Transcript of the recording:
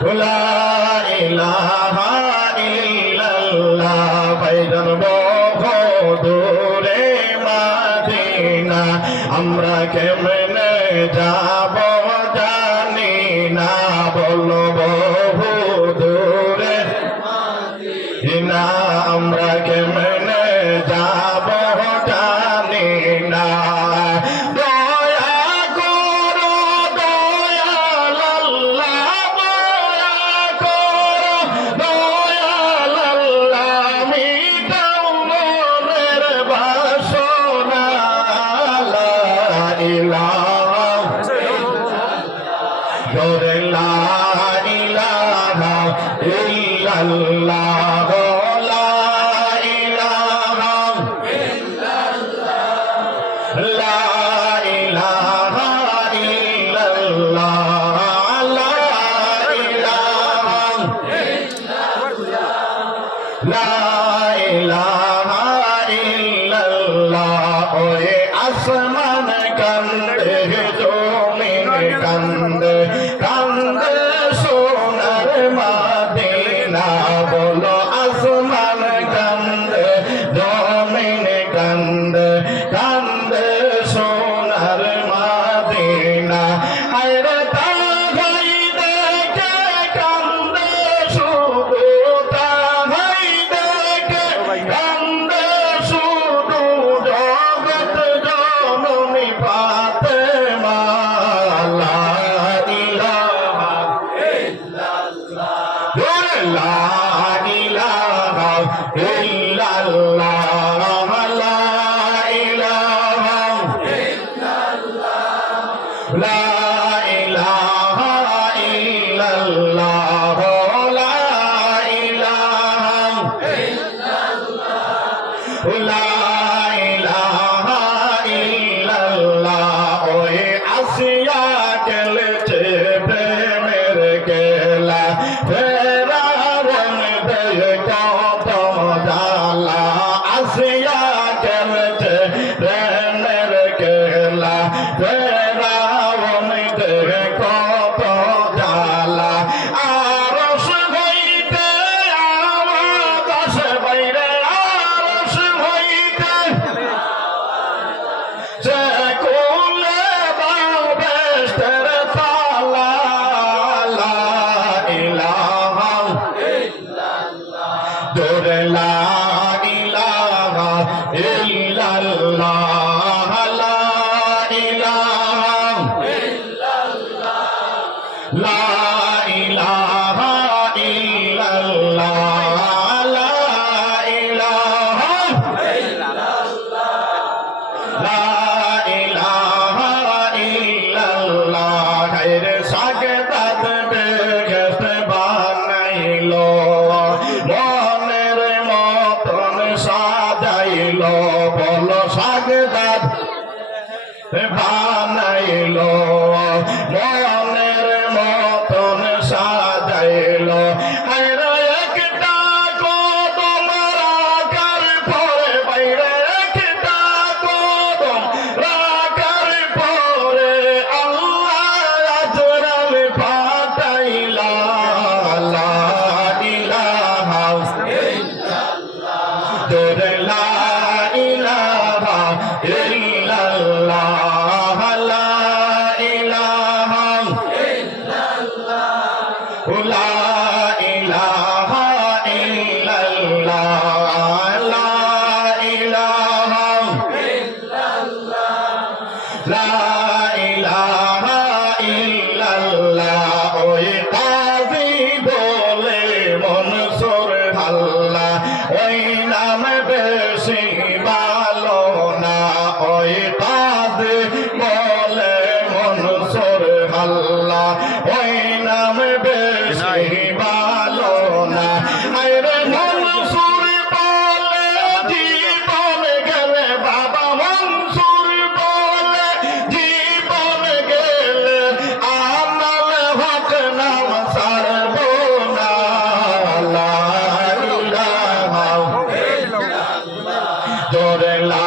লা ইলাহা ইল্লাল্লাহ ভাইজান বহু দূরে মদিনা আমরা কেমনে যাব জানি না বলো বহু দূরে মদিনা আমরা কেমনে যাব জানি না লা ইলাহা ইল্লাল্লাহ লা ইলাহা ইল্লাল্লাহ লা ইলাহা ইল্লাল্লাহ লা ইলাহা ইল্লাল্লাহ লা ইলাহা ইল্লাল্লাহ ওই আসমান কান্দে জমিন কান্দে কান্দে সোনার মদিনা বলো আসমান কান্দে জমিন কান্দে কান্দে সোনার মদিনা আরে তাই দেখে কান্দে শুধু তাই দেখে কান্দে শুধু জগৎ জননী ফাতেমা লা ইলাহা ইল্লাল্লাহ লা ইলাহা ইল্লাল্লাহ লা ইলাহা ইল্লাল্লাহ লা ইলাহা ইল্লাল্লাহ লা ইলাহা ইল্লাল্লাহ লা ইলাহা ইল্লাল্লাহ ওই আসিয়া গেলেছে প্রেমের খেলা ফেরাউন দেয় কত জ্বালা আসিয়া গেলেছে প্রেমের খেলা ফেরাউন দেয় কত জ্বালা আরশ হইতে আওয়াজ আসে বাইরে আরশ হইতে যে কোলে দাও বেহেশতের তালা লা ইলাহা ইল্লাল্লাহ জোরে লা ইলাহা ইল্লাল্লাহ লা ইলাহা ইল্লাল্লাহ লা ইলাহা ইল্লাল্লাহ লা ইলাহা লা ইলাহা ইল্লাল্লাহ গায়রে সাগদাত বেহেশত বানাইলো মনের মতন সাজাইলো বলো সাগদাত বানাইলো মনের মতন সাজাইলো আরে একটা কদম রাখার পরে বাইরে একটা কদম রাখার পরে আল্লাহ আজরাল পাঠাইলা লা ইলাহা ইল্লাল্লাহ জোরে লা ইলাহা ইল্লাল্লাহ লা ইলাহা ইল্লাল্লাহ লা ইলাহা ইল্লাল্লাহ লা ইলাহা ইল্লাল্লাহ লা ইলাহা ইল্লাল্লাহ ওই কাজী বলে মনসুর আল্লাহ ওই নাম বেশি ভালো না ওই কাজী বলে মনসুর আল্লাহ ওই নাম বেশি ভালো না আরে মনসুর বলে জীবন গেলে বাবা মনসুর বলে জীবন গেলে আমাল হক নাম ছাড়ব না লা ইলাহা ইল্লাল্লাহ জোরে লা